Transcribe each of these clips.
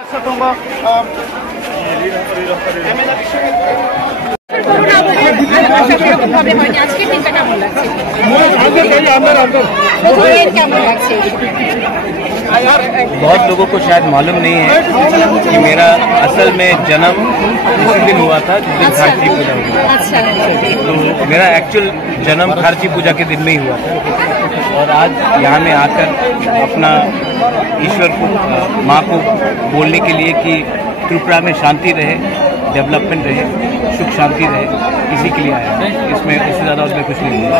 बहुत लोगों को शायद मालूम नहीं है कि मेरा असल में जन्म उसी दिन हुआ था जिस दिन खारची पूजा हुई। तो मेरा एक्चुअल जन्म खारची पूजा के दिन में ही हुआ था और आज यहाँ में आकर अपना ईश्वर को माँ को बोलने के लिए कि त्रिपुरा में शांति रहे, डेवलपमेंट रहे, सुख शांति रहे, इसी के लिए आया। इसमें इससे ज़्यादा उसमें कुछ नहीं हुआ।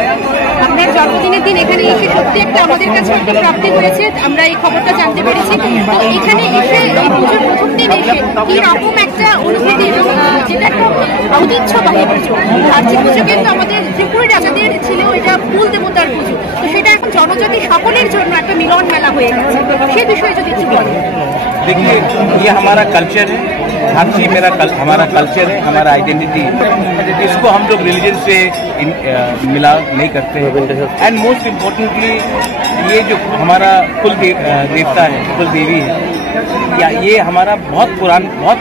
আপনার জন্মদিনের দিন এখানে এসে সত্যি একটা আমাদের কাছে একটা প্রাপ্তি হয়েছে, আমরা এই খবরটা জানতে পেরেছি। তো এখানে এসে এই পুজোর প্রথম দিন এসে কি রকম একটা অনুভূতি, যেটা একটা ঐতিহ্যবাহী পুজো। খারচি পুজো কিন্তু আমাদের ত্রিপুরা রাজাদের ছিল, এটা কুল দেবতার পুজো। তো সেটা এখন জনজাতি সকলের জন্য একটা মিলন মেলা হয়ে গেছে। সে বিষয়ে যদি একটু বলেন। देखिए, ये हमारा कल्चर है, खारची हमारा कल्चर है, हमारा आइडेंटिटी है। इसको हम लोग रिलीजन से मिला नहीं करते हैं। एंड मोस्ट इम्पोर्टेंटली ये जो हमारा कुल देवता है, कुल देवी है, या ये हमारा बहुत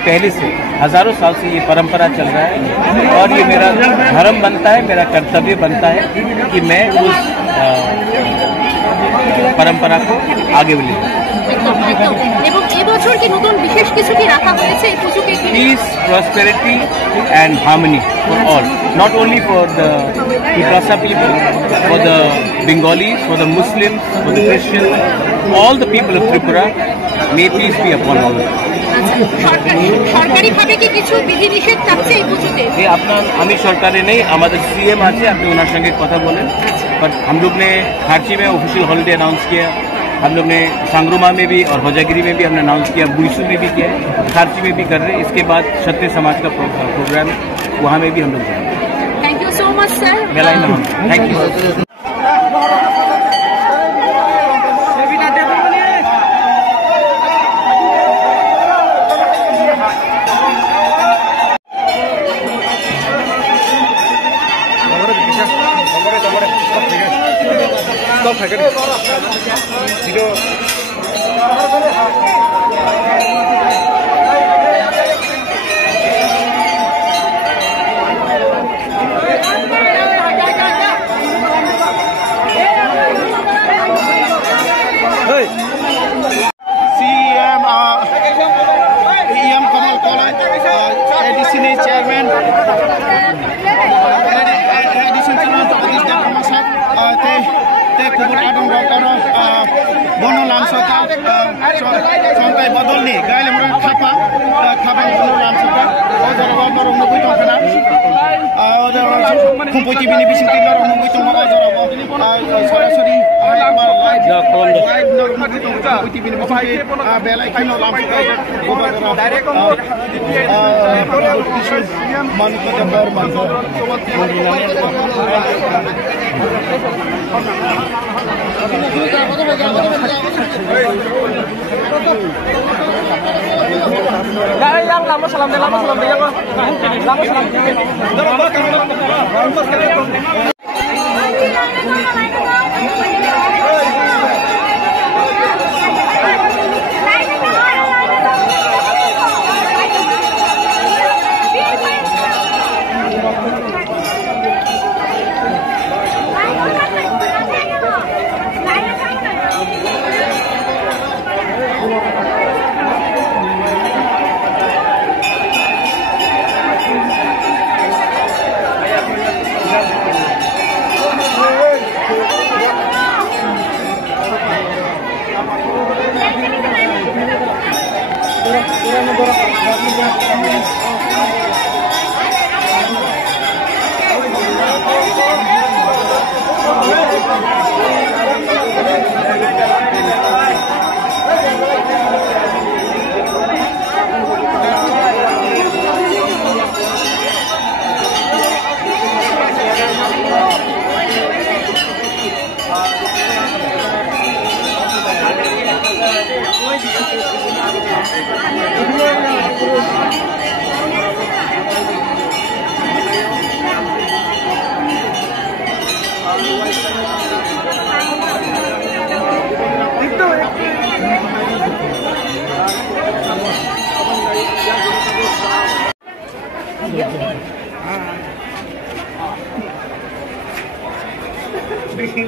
पहले से हजारों साल से ये परंपरा चल रहा है और ये मेरा धर्म बनता है, मेरा कर्तव्य बनता है कि मैं उस परंपरा को आगे ले जाऊं। Peace, prosperity and harmony for all, not only for the Tiprasa people, for the Bengalis, for the Muslims, for the Christians, all the people of Tripura, may peace be upon all of them. সরকারিভাবে কি কিছু বিধিনিষেধ থাকছে এই পুজোতে? আমি সরকারে নেই, আমাদের सीएम আছে, আপনি ওনার সঙ্গে কথা বলেন। पर हम लोग ने खारची में ऑफिशियल हॉलिडे अनाउंस किया, हम लोग ने सांगरुमा में भी और होजागिरी में भी हमने अनाउंस किया, बुईसू में भी किया, खारची में भी कर रहे हैं। इसके बाद क्षत्रिय समाज का प्रोग्राम वहाँ में भी हम लोग जाएंगे। Thank you so much sir. Thank you. Lama salam deh.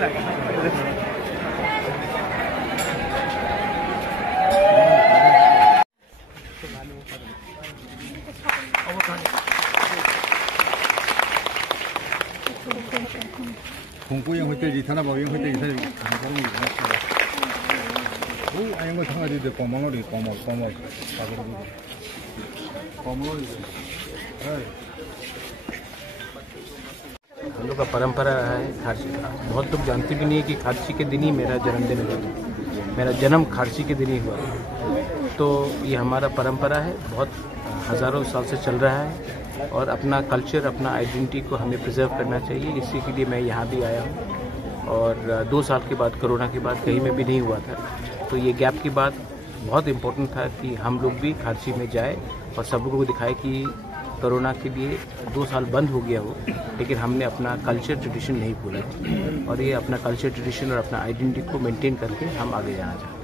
공부 영화 때 이타나 뭐 영화 때 이타 공부를 했어. 오, 아니 뭐 상가지도 꼬마머리 꼬마 꼬마머리. हम लोग का परंपरा है खारसी का। बहुत लोग जानते भी नहीं है कि खारसी के दिन ही मेरा जन्मदिन हुआ। मेरा जन्म खारसी के दिन ही हुआ। तो ये हमारा परंपरा है, बहुत हज़ारों साल से चल रहा है और अपना कल्चर, अपना आइडेंटिटी को हमें प्रिजर्व करना चाहिए। इसी के लिए मैं यहाँ भी आया हूँ और 2 साल के बाद, कोरोना के बाद कहीं में भी नहीं हुआ था। तो ये गैप के बाद बहुत इम्पोर्टेंट था कि हम लोग भी खारसी में जाए और सब लोगों को दिखाए कि कोरोना के लिए 2 साल बंद हो गया हो, लेकिन हमने अपना कल्चर ट्रेडिशन नहीं भूला और ये अपना कल्चर ट्रेडिशन और अपना आइडेंटिटी को मेंटेन करके हम आगे जाना चाहते हैं।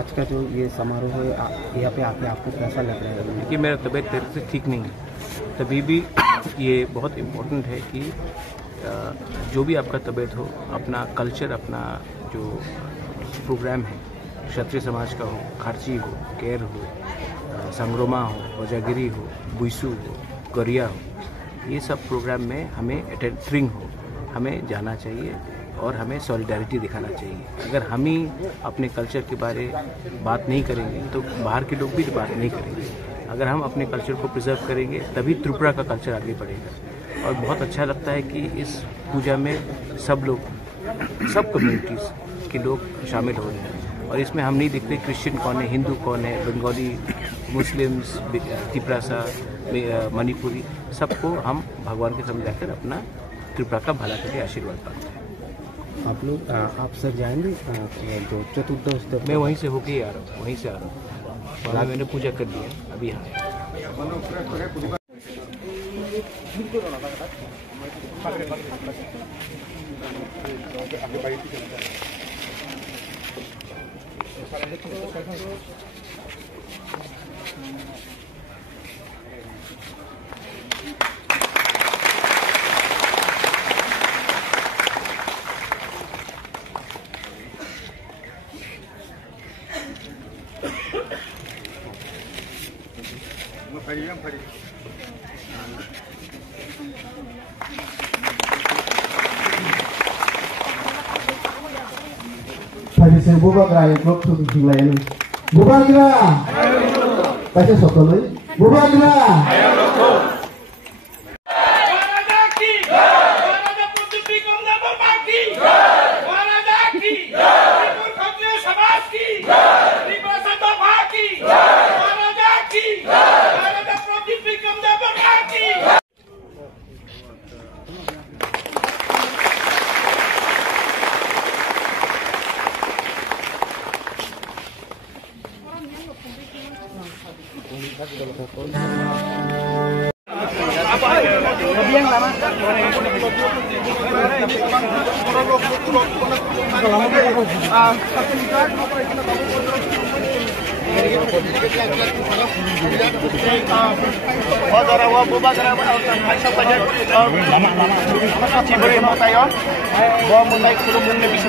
आज का जो ये समारोह है, यहाँ पे आके आपको कैसा लग रहा है? देखिए, मेरा तबीयत पहले से ठीक नहीं है, तभी भी ये बहुत इम्पोर्टेंट है कि जो भी आपका तबीयत हो, अपना कल्चर, अपना जो प्रोग्राम है, क्षत्रिय समाज का हो, खारसी हो, केर हो, संग्रोमा हो, कोजागिरी हो, बुइसू हो, गोरिया हो, ये सब प्रोग्राम में हमें अटेंडिंग हो, हमें जाना चाहिए और हमें सॉलिडारिटी दिखाना चाहिए। अगर हम ही अपने कल्चर के बारे बात नहीं करेंगे तो बाहर के लोग भी बात नहीं करेंगे। अगर हम अपने कल्चर को प्रिजर्व करेंगे तभी त्रिपुरा का कल्चर आगे बढ़ेगा। और बहुत अच्छा लगता है कि इस पूजा में सब लोग, सब कम्युनिटीज़ के लोग शामिल हो रहे हैं और इसमें हम नहीं देखते क्रिश्चियन कौन है, हिंदू कौन है, बंगाली, मुस्लिम्स, तिपरासा, मणिपुरी, सबको हम भगवान के सामने जाकर अपना त्रिपुरा का भला करके आशीर्वाद पाते हैं। आप लोग आप सर जाएंगे जो चतुर्दश तक? मैं वहीं से होके ही आ रहा हूँ, वहीं से आ रहा हूँ। वहाँ मैंने पूजा कर दी है अभी यहाँ। Saya buka kerai klub sudah dimulai. Buka kira. Baca sokol. Buka kira. Lama-lama. Masih beri mau tayo. Bawa mulai belum lebih